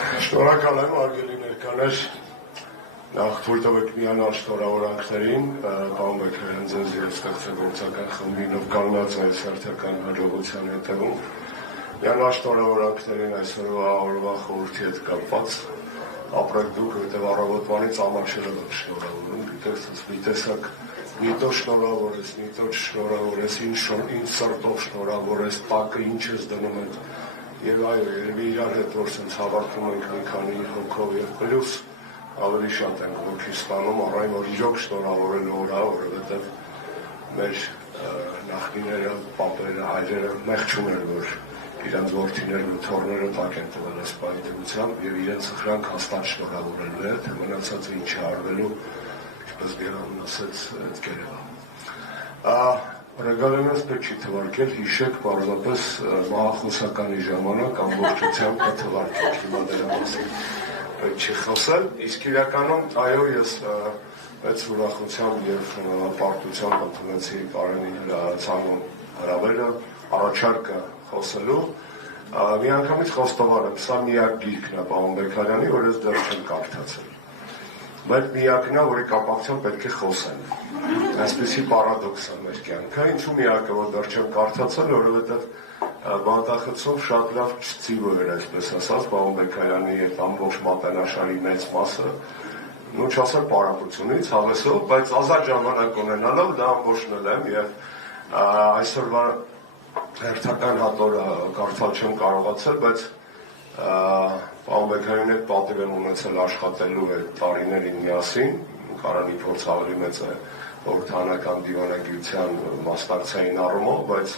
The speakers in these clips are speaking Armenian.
Շնորհակալ եմ, արգելի ներկաներ, նախ թույլ տվեք միանալ շնորհավորանքներին, պարոն Բեկարյան, ձեզ և ստեղծագործական խմբին, ով կանգնած այս հերթական հաջողության հետևում, միանալ շնորհավորանքներին այսօրվա օրվա խորհրդի հետ կապված, ապրեք դուք, որտեղ առավոտվանից ամաչելը եք շնորհավորում, գիտեք, մի տեսակ նիտոց շնորհավորես, նիտոց շնորհավորես, ինձ սրտով շնորհավորես, տակը ինչ ես դնում այդ. Եվ այո, երևի իրար հետ որ սենց հավաքվում ենք մի քանի հոգով և պլյուս ավելի շատ ենք ոգի ստանում առայն որ իրոք շնորհավորելու օրա, որովհետև մեր նախնիները, պապերը, հայրերը մեղք չուներ, որ իրենց որդիներն ու թոռները տակ են տվել այս պահի դրությամբ և իրենց սխրանք հաստատ շնորհավորելու է, թե մնացածը ինչ է արվելու, ինչպես Գերանն ասեց, այդ կերևա։ Ռեգալենս պետք չի թվարկել, հիշեք պարզապես մահախոսականի ժամանակ ամբողջությամբ կթվարկեք, հիմա դրա մասին պետք չի խոսել, իսկ իրականում այո ես մեծ ուրախությամբ և պարտությամբ ընդունեցի Կարենի ցանկում հրավերը, առաջարկը խոսելու, միանգամից խոստովան եմ, սա միակ գիրքն է պարոն Բեկարյանի, որ ես դեռ չեմ կարդացել։ Մեր միակն է, որի կապակցությամբ պետք է խոսեն։ Այսպիսի պարադոքս է մեր կյանքը, ինչու միակը, որ դեռ չեմ կարդացել, որովհետև բանտախցով շատ լավ չծիվը էր, այսպես ասած, պարոն Բեկարյանի այդ ամբողջ մատենաշարի մեծ մասը, ու չասեմ պարապությունից, հավեսով, բայց ազատ ժամանակ ունենալով դա ամբողջնել եմ և այսօրվա հերթական հատորը կարդալ չեմ կարողացել, բայց պարոն Բեկարյանի հետ պատիվ եմ ունեցել աշխատելու այդ տարիներին միասին, Կարանի փորձ ավելի մեծ է խորհրդանական դիվանագիտության մասնակցային առումով, բայց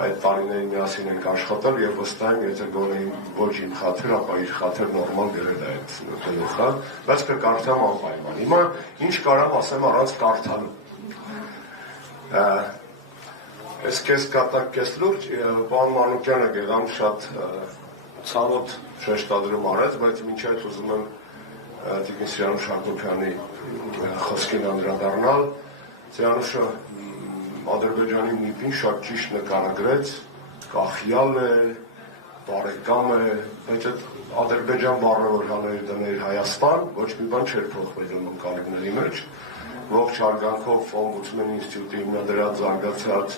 այդ տարիներին միասին ենք աշխատել և վստահ եմ, եթե գոնե ոչ իմ խաթր, ապա իր խաթր նորմալ գրել է այդ գլուխը, բայց կկարդամ անպայման։ Հիմա ինչ կարամ ասեմ առանց կարդալու։ Այս կես կատակ կես լուրջ, պարոն Մանուկյանը Գեղամ շատ ցանոթ շեշտադրում արեց, բայց մինչ այդ ուզում եմ Տիկին Սիրանուշ Հակոբյանի խոսքին անդրադառնալ։ Սիրանուշը Ադրբեջանի նիպին շատ ճիշտ նկարագրեց, կախյալ է, բարեկամ է, բայց այդ Ադրբեջան բառը որ հանել դնել Հայաստան, ոչ մի բան չէր փոխվել ընկալիքների մեջ, ողջ հարգանքով օմբուդսմենի ինստիտուտի հիմնադրած զարգացած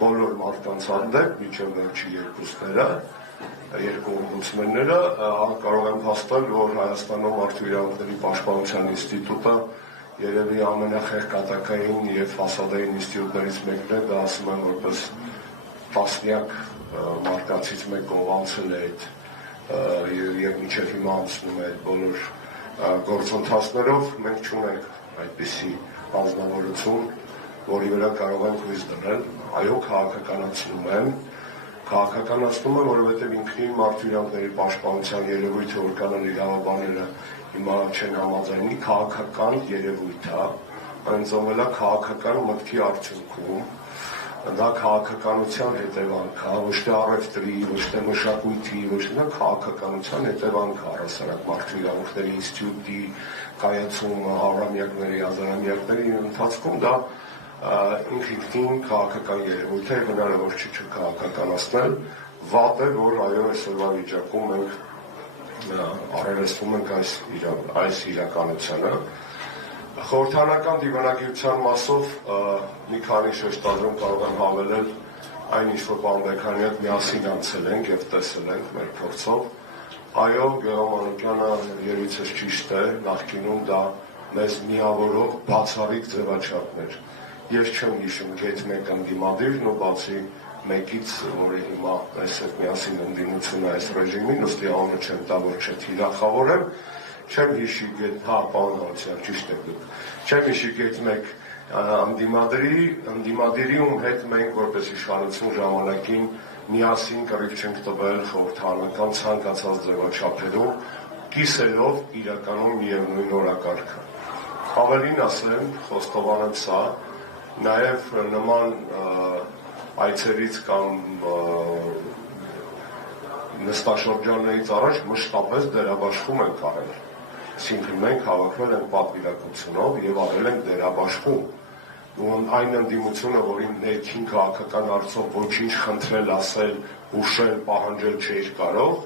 բոլոր մարդկանց հանդեպ, մինչև վերջի երկու օմբուդսմենները, կարող եմ հաստատել, որ Հայաստանում մարդու իրավունքների պաշտպանության ինստիտուտը երևի ամենախեղկատակային և ֆասադային ինստիտուտներից մեկն է, դա ասում եմ որպես տասնյակ մարդկանցից մեկը ով անցել է այդ և մինչև հիմա անցնում է այդ բոլոր գործընթացներով, մենք չունենք այդպիսի անձնավորություն, որի վրա կարող ենք հույս դնել, այո քաղաքականացնում եմ, որովհետև ինքնին մարդու իրավունքների պաշտպանության երևույթը, որ կանոն իրավաբանները հիմա չեն համաձայնի, քաղաքական երևույթ է, այնձամվելա քաղաքական մտքի արդյունքում, դա քաղաքականության հետևանք է, ոչ թե առևտրի, ոչ թե մշակույթի, ոչ թե քաղաքականության հետևանք է առհասարակ մարդու իրավունքների ինստիտուտի կայացումը հարյուրամյակների, հազարամյակների ընթացքում դա ինքնին քաղաքական երևույթ է, հնարավոր չի չքաղաքականացնել, վատ է, որ այո այսօրվա վիճակում մենք առերեսվում ենք այս իրականությանը։ Խորհրդանական դիվանագիտության մասով մի քանի շեշտադրում կարող եմ հավելել այն ինչ որ պարոն Բեկարյանի հետ միասին անցել ենք և տեսել ենք մեր փորձով։ Այո, Գեղամ Մանուկյանը երևիցս ճիշտ է, նախկինում դա մեզ միավորող բացառիկ ձևաչափներ։ Ես չեմ հիշում գեթ մեկ ընդդիմադիրն ու բացի մեկից, որը հիմա այս հետ միասին ընդդիմություն է այս ռեժիմին, ըստ անունը չեմ տա, որ չթիրախավորեմ, չեմ հիշի գեթ, պարոն Հարությունյան, ճիշտ եք դուք, չեմ հիշի գեթ մեկ ընդդիմադիրի ում հետ մենք որպես իշխանություն ժամանակին միասին կռիվ չենք տվել խորհրդանական ցանկացած ձևաչափերում, կիսելով իրականում միևնույն օրակարգը։ Ավելին ասեմ, խոստովանեմ սա, նաև նման այցերից կամ նստաշրջաններից առաջ մշտապես դերաբաշխում ենք արել։ Այսինքն մենք հավաքվել ենք պատվիրակությունով և արել ենք դերաբաշխում։ Ու այն ընդդիմությունը, որին ներքին քաղաքական հարցով ոչինչ խնդրել, ասել, ուշել, պահանջել չէր կարող,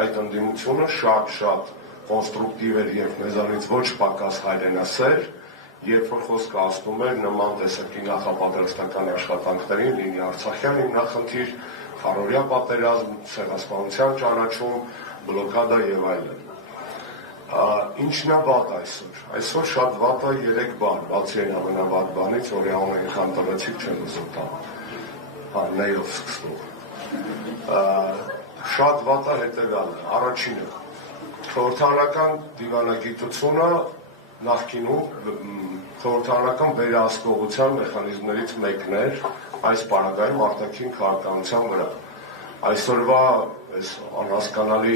այդ ընդդիմությունը շատ կոնստրուկտիվ էր եւ մեզանից ոչ պակաս հայրենասեր, երբ որ խոսքը ասում էր նման տեսակի նախապատրաստական աշխատանքներին, լինի Արցախյան հիմնախնդիր, քարորյա պատերազմ, ցեղասպանության ճանաչում, բլոկադա եւ այլն։ Ինչն է վատ այսօր։ Այսօր շատ վատ է 3 բան, բացի այն ամենավատ բանից, որի անունը խնդրեցիք չեմ ուզում տալ։ Նեյով սկսող։ Շատ վատ է հետևյալը։ Առաջինը, խորհրդարանական դիվանագիտությունը նախկինում խորհրդարանական վերահսկողության մեխանիզմներից մեկն էր այս պարագայում արտաքին քաղաքականության վրա։ Այսօրվա այս անհասկանալի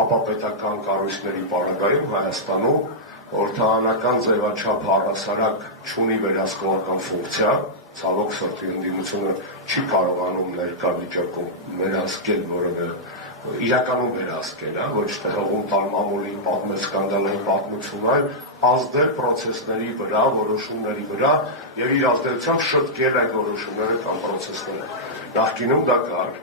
ապապետական կառույցների պարագայում Հայաստանում խորհրդարանական ձևաչափ առհասարակ չունի վերահսկողական ֆունկցիա, ցավոք սրտի ընդդիմությունը չի կարողանում ներկա վիճակում վերահսկել որևէ իրականում վերահսկել, ոչ թե հողում տալմամուլի պատմել սկանդալային պատմություն, այլ ազդել պրոցեսների վրա, որոշումների վրա եւ իր ազդեցությամբ շտկել այդ որոշումները կամ պրոցեսները։ Նախկինում դա կար,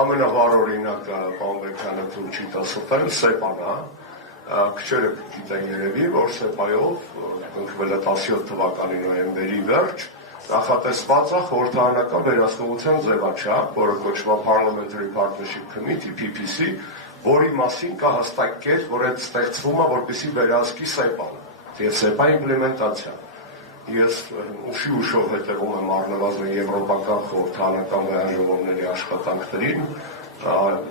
ամենավառ օրինակը պարոն Բեկյանը թույլ չի տասոտել ՍԵՊԱ-ն է, քչերը գիտեն երևի, որ ՍԵՊԱ-ով ընկվել է 17 թվականի նոյեմբերի վերջ նախատեսված է խորհրդարանական վերահսկողության ձևաչափ, որը կոչվում է Parliamentary Partnership Committee, որի մասին կա հստակ կետ, որ այդ ստեղծվում է, որպեսզի վերահսկի ՍԵՊԱ-ն եւ ՍԵՊԱ-ի իմպլեմենտացիա։ Ես ուշով հետևում եմ առնվազն եվրոպական խորհրդարանական վերաժողովների աշխատանքներին,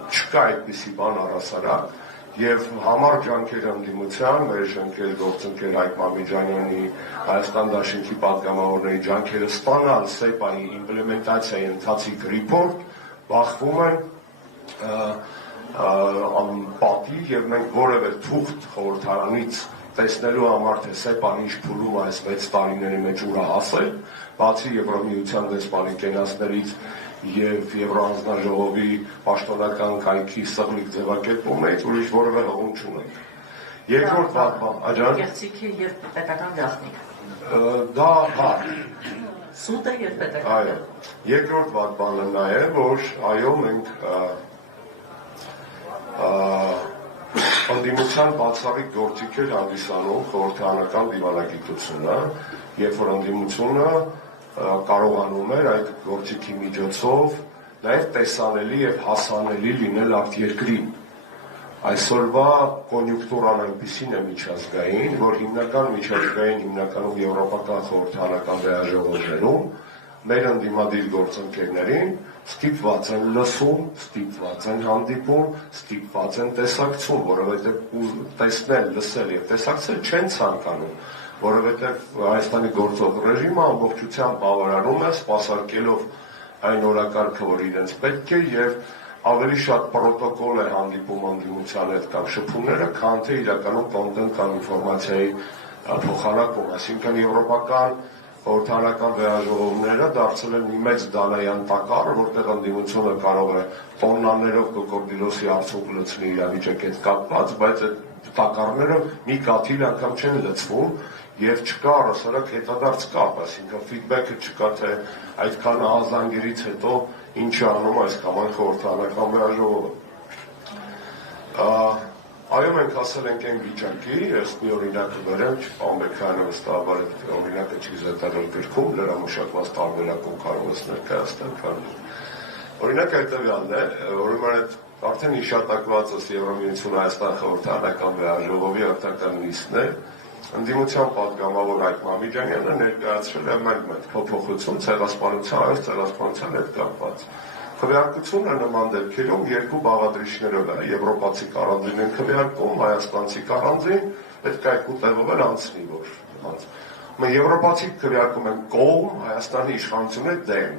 չկա այդպիսի բան առհասարակ, եւ համառ ջանքեր ընդդիմության, մեր շնքել գործընկեր Հայկ Մամիջանյանի, Հայաստան Դաշինքի պատգամավորների ջանքերը ստանալ ՍԵՊԱ-ի իմպլեմենտացիայի ընթացիկ ռիպորտ, բախվում են պատի եւ մենք որևէ թուղթ խորհրդարանից տեսնելու համար թե ՍԵՊԱ-ն ինչ փուլում է այս 6 տարիների մեջ ուրա հասել, բացի Եվրամիության դեսպանի կենացներից եւ Եվրոանձնաժողովի պաշտոնական կայքի սղլիկ ձևակերպումներից ուրիշ որևէ հողում չունենք։ Երկրորդ վատ բան, աջան։ Գեղեցիկ է եւ պետական գաղտնիք։ Դա հա։ Սուտ է եւ պետական։ Այո։ Երկրորդ վատ բանը նա է, որ այո մենք ընդդիմության բացառիկ գործիք էր հանդիսանում խորհրդարանական դիվանագիտությունը, երբ որ ընդդիմությունը կարողանում էր այդ գործիքի միջոցով նաև տեսանելի եւ հասանելի լինել արտերկրին։ Այսօրվա կոնյունկտուրան այնպիսին է միջազգային, որ հիմնականում եվրոպական խորհրդարանական վերաժողովներում մեր ընդդիմադիր գործընկերներին ստիպված են լսում, ստիպված են հանդիպում, ստիպված են տեսակցում, որովհետև տեսնել, լսել եւ տեսակցել չեն ցանկանում, որովհետև Հայաստանի գործող ռեժիմը ամբողջությամբ բավարարում է սպասարկելով այն օրակարգը, որ իրենց պետք է եւ ավելի շատ պրոտոկոլ է հանդիպում ընդդիմության հետ կապ շփումները, քան թե իրականում կոնտենտ կամ ինֆորմացիայի փոխանակում, այսինքն եվրոպական խորհրդարանական վերաժողովները դարձել են մի մեծ դալայան տակառ, որտեղ ընդդիմությունը կարող է տոննաներով կոկորդիլոսի արդյունք լցնի իրավիճակի հետ կապված, բայց այդ տակառները մի կաթիլ անգամ չեն լցվում եւ չկա առհասարակ հետադարձ կապ, այսինքն ֆիդբեքը չկա, թե այդքան ահազանգերից հետո ինչ է անում այս կամ այն խորհրդարանական վերաժողովը։ Այո, մենք հասել ենք այն վիճակի, ես մի օրինակը բերեմ, պարոն Բեկյանը վստահաբար այդ օրինակը չի զետարել գրքում, լրամշակված տարբերակում կարող ես ներկայացնել, քան օրինակը հետևյալն է, ուրեմն այդ արդեն հիշատակվածս Եվրամիություն Հայաստան խորհրդարանական վերաժողովի հերթական նիստն է, ընդդիմության պատգամավոր Հայկ Մամիջանյանը ներկայացրել է ամենամեծ փոփոխություն ցեղասպանության հետ կապված։ Քվեարկությունը նման դեպքերում երկու բաղադրիչներով է, եվրոպացի կարանտին են քվեարկում, հայաստանցի կարանտին, պետք է երկու տեղով էլ անցնի, որ եվրոպացի քվեարկում են կողմ, Հայաստանի իշխանությունը դեմ։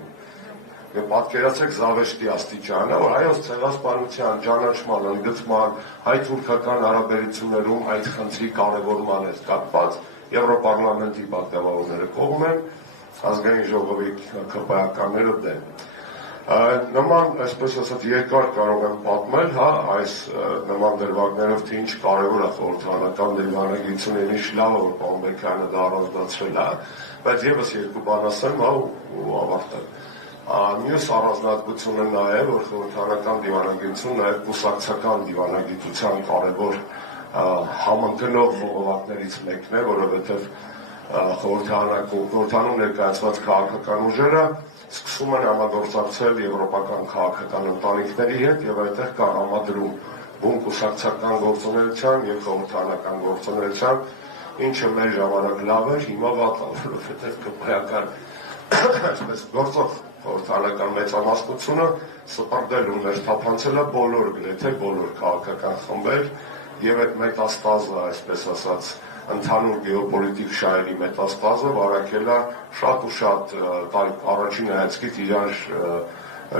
Եվ պատկերացրեք Զավեշտի աստիճանը, որ հայոց ցեղասպանության, ճանաչման, ընդգծման, հայ-թուրքական հարաբերություններում այդ խնդրի կարևորման հետ կապված Եվրոպարլամենտի պատգամավորները կողմ են, ազգային ժողովի ԿՊԱ-ականները դեմ։ Նման, այսպես ասած, երկար կարող եմ պատմել, հա, այս նման դրվագներով թե ինչ կարևոր է խորհրդարանական դիվանագիտությունը, ինչ լավ է, որ պարոն Բեկյանը դա առանձնացրել է, բայց եւս երկու բան ասեմ, հա, ու ավարտել։ Մյուս առանձնահատկությունը նա է, որ խորհրդարանական դիվանագիտությունը նաև կուսակցական դիվանագիտության կարևոր համընկնող խողովակներից մեկն է, որովհետև խորհրդանում ներկայացված քաղաքական ուժերը սկսում են համագործակցել եվրոպական քաղաքական ընտանիքների հետ եւ այդտեղ կա համադրում բուն կուսակցական գործունեության եւ խորհրդարանական գործունեության, ինչը մեր ժամանակ լավ էր, հիմա վատ է, որովհետև կպայական այսպես գործող խորհրդարանական մեծամասնությունը սպրդել ու ներթափանցել է գրեթե բոլոր քաղաքական խմբեր եւ այդ մետաստազը, այսպես ասած, ընդհանուր գեոպոլիտիկ շահերի մետաստազը վարակել է շատ ու շատ առաջին հայացքից իրար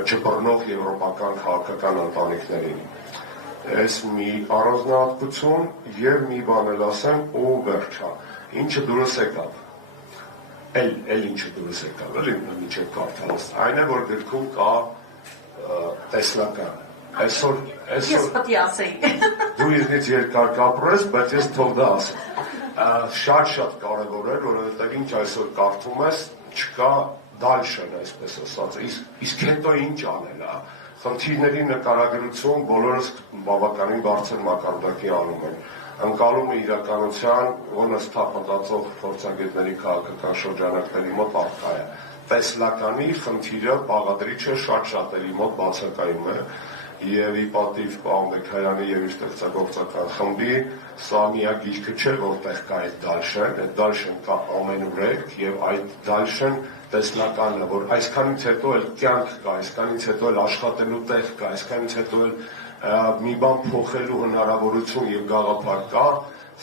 չբռնող եվրոպական քաղաքական ընտանիքներին։ Այս մի առանձնահատկություն եւ մի բան էլ ասեմ ու վերջա, ինչը դուրս եկավ։ Էլ ինչը դուրս եկավ, էլի մինչև կարդալս, այն է, որ գրքում կա տեսլական։ Այսօր Ես պետք է ասեի։ Դու ինձնից երկար կապրես, բայց ես թող դա ասեմ։ Շատ կարևոր է, որովհետև ինչ այսօր կարդում ես, չկա դալշեն, այսպես ասած, իսկ հետո ինչ անել է։ Խնդիրների նկարագրություն բոլորս բավականին բարձր մակարդակի անում են։ Ընկալումը իրականության ոնստապ մտածող փորձագետների քաղաքական շրջանակների մոտ առկա է։ Տեսլականի խնդիրը բաղադրիչը շատերի մոտ բացակայում է եւ ի պատիվ պարոն Բեգայանի եւ իր ստեղծագործական խմբի սա միակ գիրքը չէ, որտեղ կա այդ դալշեն կա ամենուրեք եւ այդ դալշեն տեսլականը, որ այսքանից հետո էլ կյանք կա, այսքանից հետո էլ աշխատելու տեղ կա, այսքանից հետո էլ մի բան փոխելու հնարավորություն եւ գաղափար կա,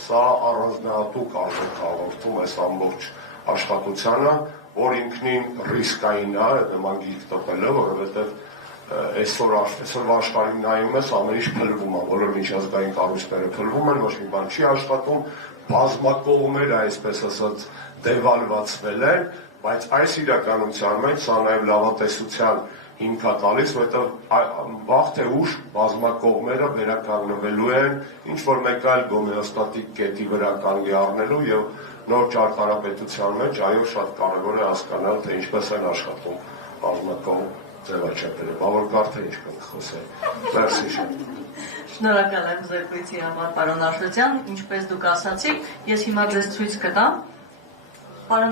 սա առանձնահատուկ արժեք հաղորդում այս ամբողջ աշխատությանը, որ ինքնին ռիսկային է նման գիրք տպելը, որովհետեւ այսօրվա աշխարհին նայում ես, ամեն ինչ փլվում է, բոլոր միջազգային կառույցները փլվում են, ոչ մի բան չի աշխատում, բազմակողմերը, այսպես ասած, դեվալվացվել են, բայց այս իրականության մեջ սա նաև լավատեսության հիմք է տալիս, որովհետև վաղ թե ուշ բազմակողմերը վերականգնվելու են, ինչ որ մեկ այլ գոմեոստատիկ կետի վրա կանգ առնելու եւ նոր ճարտարապետության մեջ այո շատ կարեւոր է հասկանալ, թե ինչպես են աշխատում բազմակողմ ձևաչափերը, բավական կարթ է ինչ խոսել։ Մերսի շատ։ Շնորհակալ եմ զեկույցի համար, պարոն Աշոտյան, ինչպես դուք ասացիք, ես հիմա ձեզ ցույց կտամ